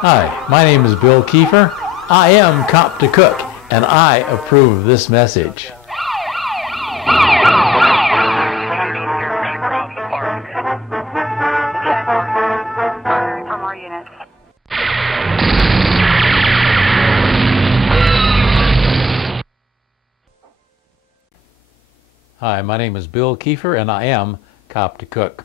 Hi, my name is Bill Kiefer. I am Cop to Cook, and I approve of this message. Hi, my name is Bill Kiefer, and I am Cop to Cook.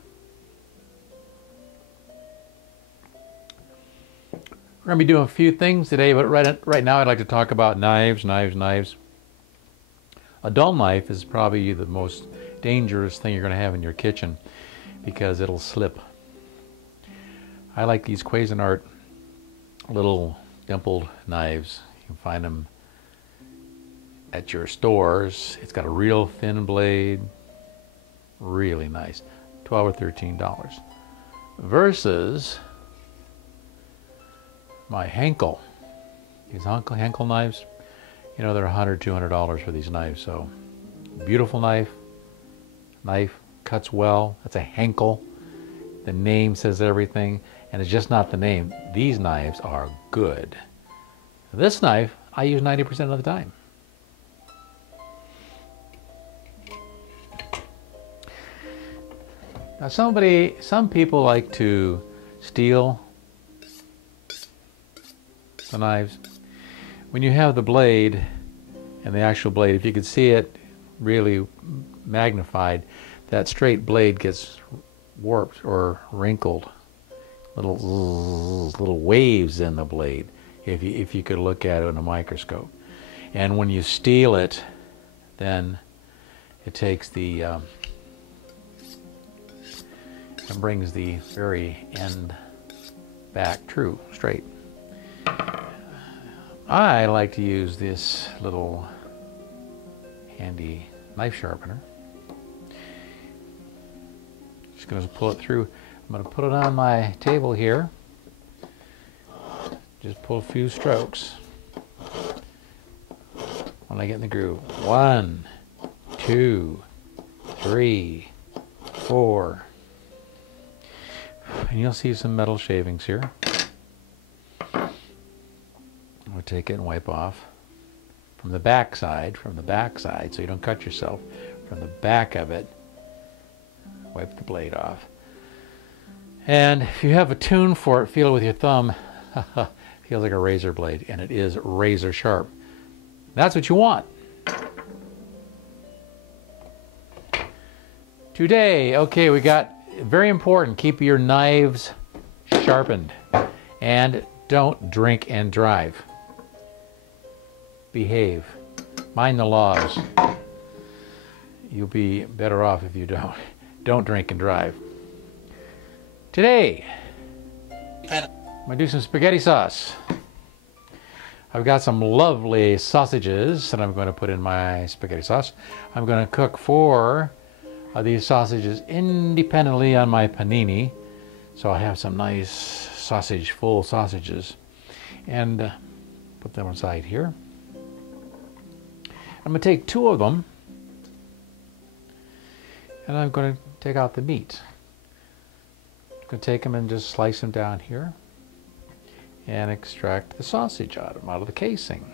We're going to be doing a few things today, but right now I'd like to talk about knives. A dull knife is probably the most dangerous thing you're going to have in your kitchen because it'll slip. I like these Cuisinart little dimpled knives. You can find them at your stores. It's got a real thin blade, really nice, $12 or $13. Versus my Henkel. These Henkel knives, you know, they're $100, $200 for these knives. So beautiful knife cuts well. That's a Henkel. The name says everything, and it's just not the name. These knives are good. This knife I use 90% of the time. Now some people like to steal the knives. When you have the blade and the actual blade, if you could see it really magnified, that straight blade gets warped or wrinkled. Little waves in the blade if you could look at it in a microscope. And when you steal it, then it takes the and brings the very end back true, straight. I like to use this little handy knife sharpener. Just going to pull it through. I'm going to put it on my table here. Just pull a few strokes when I get in the groove. 1, 2, 3, 4. And you'll see some metal shavings here. I'll take it and wipe off from the back side, so you don't cut yourself. From the back of it, wipe the blade off. And if you have a tune for it, feel it with your thumb. Feels like a razor blade, and it is razor sharp. That's what you want. Today, okay, we got very important, keep your knives sharpened, and don't drink and drive. Behave. Mind the laws. You'll be better off if you don't. Don't drink and drive. Today, I'm going to do some spaghetti sauce. I've got some lovely sausages that I'm going to put in my spaghetti sauce. I'm going to cook 4 of these sausages independently on my panini. So I have some nice full sausages. And put them aside here. I'm going to take 2 of them, and I'm going to take out the meat. I'm going to take them and just slice them down here and extract the sausage out of the casing.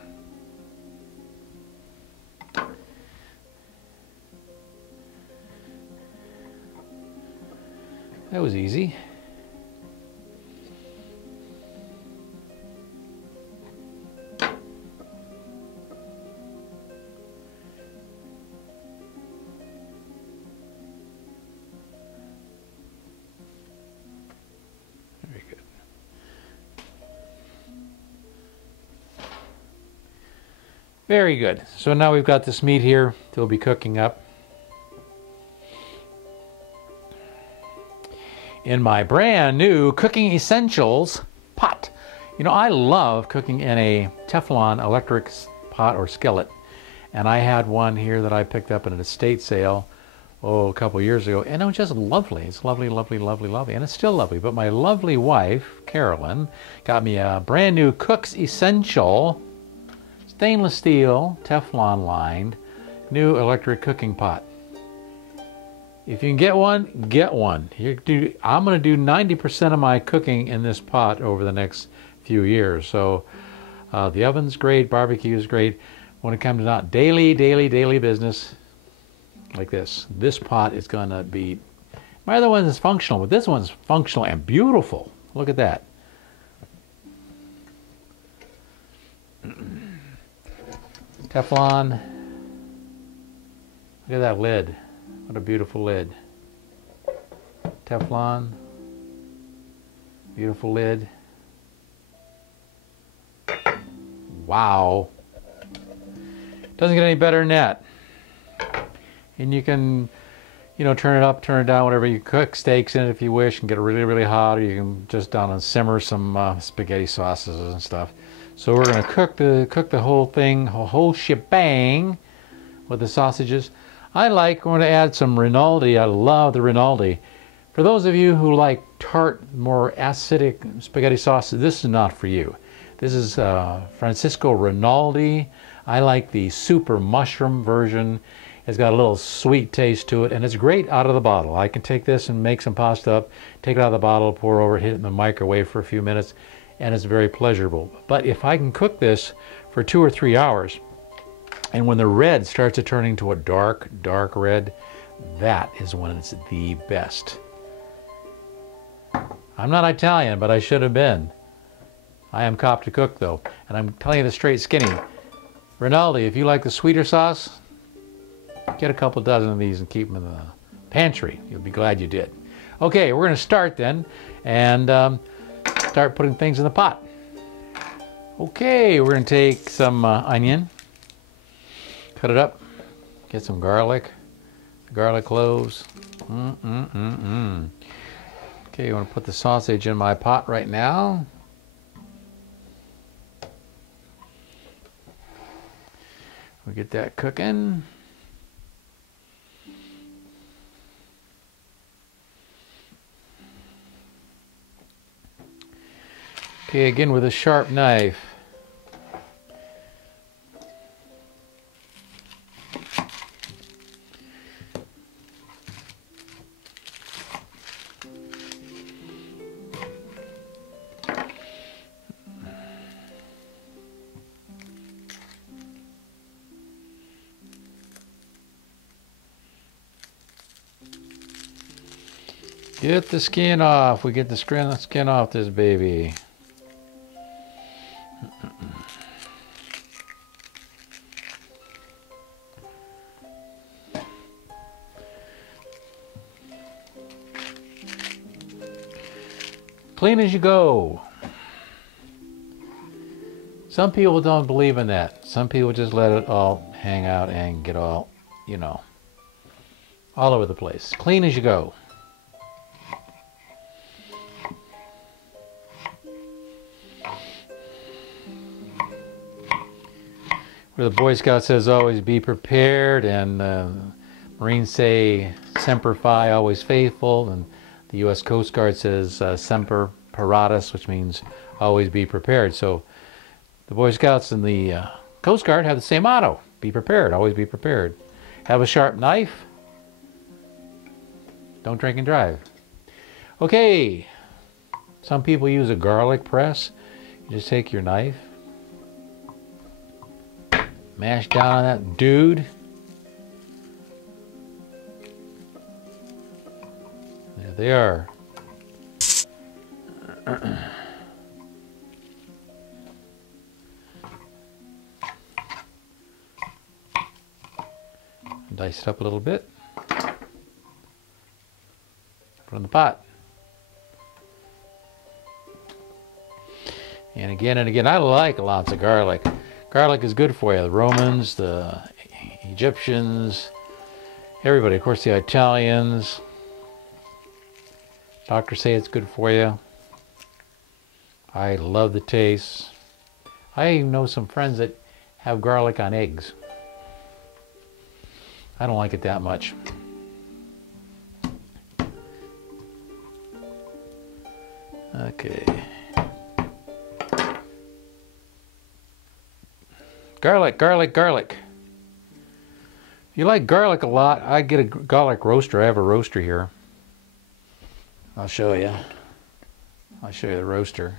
That was easy. Very good. Very good. So now we've got this meat here that will be cooking up in my brand new Cooking Essentials pot. You know, I love cooking in a Teflon electric pot or skillet. And I had one here that I picked up at an estate sale, a couple years ago, and it was just lovely. It's lovely, lovely, lovely, lovely, and it's still lovely. But my lovely wife, Carolyn, got me a brand new Cook's Essential stainless steel, Teflon lined, new electric cooking pot. If you can get one, get one. I'm going to do 90% of my cooking in this pot over the next few years. So the oven's great, barbecue is great. When it comes to not daily business like this pot is gonna be. My other one is functional, but this one's functional and beautiful. Look at that. Teflon. Look at that lid. What a beautiful lid. Teflon. Beautiful lid. Wow. Doesn't get any better than that. And you can, you know, turn it up, turn it down, whatever. You cook steaks in it if you wish and get it really hot, or you can just down and simmer some spaghetti sauces and stuff. So we're going to cook the whole thing, whole shebang with the sausages. I'm going to add some Rinaldi. I love the Rinaldi. For those of you who like tart, more acidic spaghetti sauces, this is not for you. This is Francisco Rinaldi. I like the super mushroom version. It's got a little sweet taste to it, and it's great out of the bottle. I can take this and make some pasta up, take it out of the bottle, pour over, hit it in the microwave for a few minutes, and it's very pleasurable. But if I can cook this for 2 or 3 hours, and when the red starts to turn into a dark red, that is when it's the best. I'm not Italian, but I should have been. I am cop to cook, though, and I'm telling you the straight skinny. Rinaldi, if you like the sweeter sauce, get a couple dozen of these and keep them in the pantry. You'll be glad you did. Okay, we're going to start then, and start putting things in the pot. Okay, we're going to take some onion, cut it up, get some garlic cloves. Okay, I want to put the sausage in my pot right now. We get that cooking. Okay, again with a sharp knife. Get the skin off. We get the skin off this baby. Clean as you go. Some people don't believe in that. Some people just let it all hang out and get all, you know, all over the place. Clean as you go. Where the Boy Scout says always be prepared, and Marines say semper fi, always faithful, and the U.S. Coast Guard says semper paratus, which means always be prepared. So the Boy Scouts and the Coast Guard have the same motto: be prepared, always be prepared. Have a sharp knife. Don't drink and drive. Okay, some people use a garlic press. You just take your knife, mash down on that dude. There they are. Dice it up a little bit. Put in the pot. And again, I like lots of garlic. Garlic is good for you. The Romans, the Egyptians, everybody, of course the Italians. Doctors say it's good for you. I love the taste. I even know some friends that have garlic on eggs. I don't like it that much. Okay. Garlic. If you like garlic a lot, I get a garlic roaster. I have a roaster here. I'll show you. I'll show you the roaster.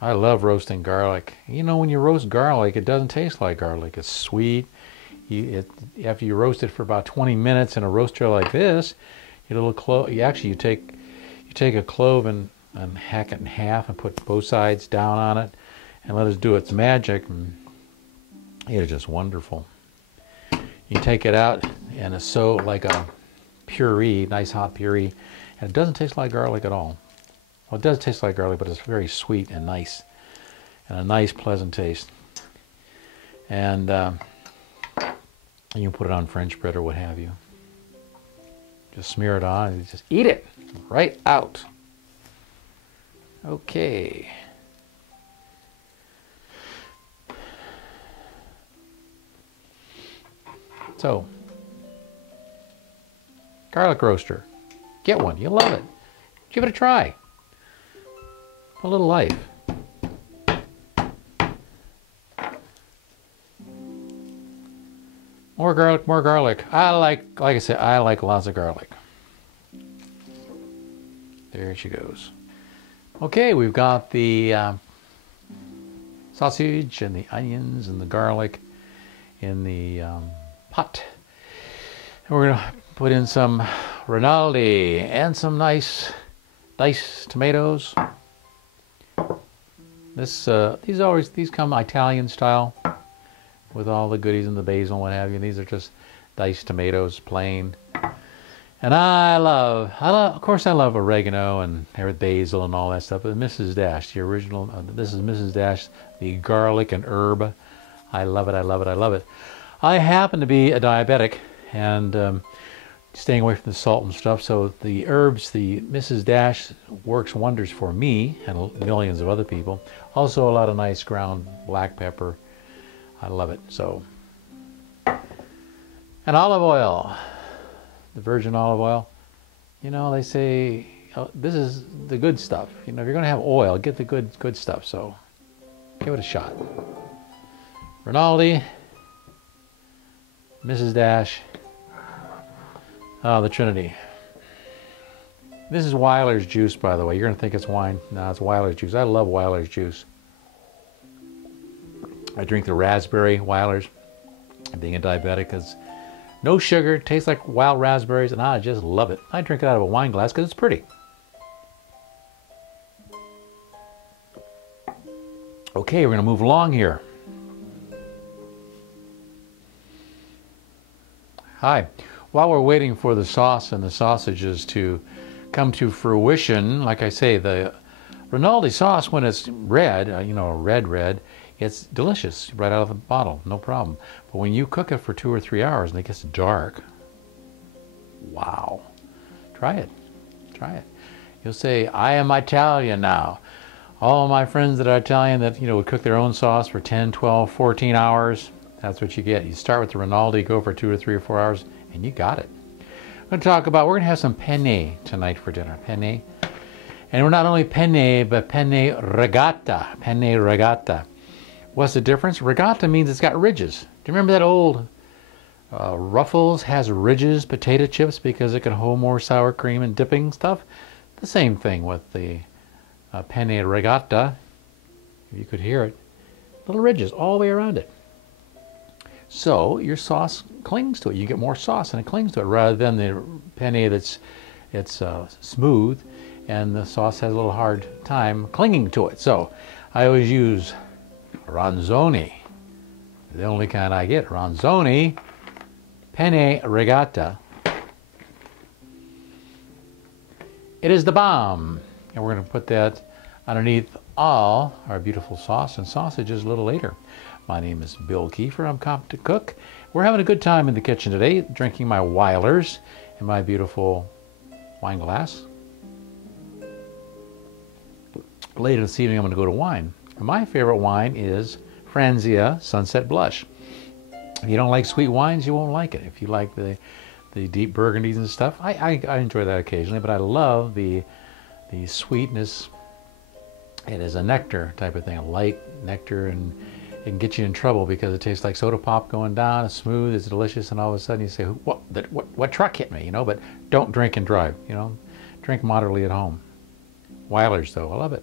I love roasting garlic. You know, when you roast garlic, it doesn't taste like garlic. It's sweet. After you roast it for about 20 minutes in a roaster like this, you little clove. You take a clove and hack it in half and put both sides down on it, and let it do its magic. And it is just wonderful. You take it out, and it's so like a puree, nice hot puree, and it doesn't taste like garlic at all. Well, it does taste like garlic, but it's very sweet and nice, and a nice, pleasant taste. And you can put it on French bread or what have you. Just smear it on and just eat it right out. Okay. So, garlic roaster. Get one. You'll love it. Give it a try. A little life. More garlic, more garlic. Like I said, I like lots of garlic. There she goes. Okay, we've got the sausage and the onions and the garlic in the pot. And we're gonna put in some Rinaldi and some nice diced tomatoes. These come Italian style with all the goodies and the basil and what have you. And these are just diced tomatoes, plain. And of course I love oregano and basil and all that stuff. But Mrs. Dash, the original, this is Mrs. Dash, the garlic and herb. I love it, I love it, I love it. I happen to be a diabetic and staying away from the salt and stuff. So the herbs, the Mrs. Dash works wonders for me and millions of other people. Also a lot of nice ground black pepper. I love it. So, and olive oil, the virgin olive oil. You know, they say this is the good stuff. You know, if you're going to have oil, get the good stuff. So, give it a shot. Rinaldi, Mrs. Dash, the Trinity. This is Weiler's juice, by the way. You're going to think it's wine. No, it's Weiler's juice. I love Weiler's juice. I drink the raspberry Weiler's. Being a diabetic, is no sugar, tastes like wild raspberries, and I just love it. I drink it out of a wine glass because it's pretty. Okay, we're going to move along here. Hi. While we're waiting for the sauce and the sausages to come to fruition, like I say, the Rinaldi sauce, when it's red, red, it's delicious right out of the bottle, no problem. But when you cook it for 2 or 3 hours and it gets dark, wow. Try it. Try it. You'll say, I am Italian now. All my friends that are Italian that, would cook their own sauce for 10, 12, 14 hours, that's what you get. You start with the Rinaldi, go for 2 or 3 or 4 hours, and you got it. We're going to have some penne tonight for dinner. Penne. And we're not only penne, but penne regatta. Penne regatta. What's the difference? Regatta means it's got ridges. Do you remember that old Ruffles has ridges potato chips because it can hold more sour cream and dipping stuff? The same thing with the penne regatta. If you could hear it. Little ridges all the way around it. So your sauce clings to it. You get more sauce and it clings to it rather than the penne that's smooth and the sauce has a little hard time clinging to it. So I always use Ronzoni, the only kind I get. Ronzoni penne regatta. It is the bomb. And we're going to put that underneath all our beautiful sauce and sausages a little later. My name is Bill Kiefer. I'm Competent Cook. We're having a good time in the kitchen today, drinking my Weiler's in my beautiful wine glass. Later this evening, I'm going to go to wine. And my favorite wine is Franzia Sunset Blush. If you don't like sweet wines, you won't like it. If you like the deep burgundies and stuff, I enjoy that occasionally, but I love the sweetness. It is a nectar type of thing, a light nectar, and it can get you in trouble because it tastes like soda pop going down. It's smooth, it's delicious, and all of a sudden you say, what truck hit me? But don't drink and drive. Drink moderately at home. Weiler's though, I love it.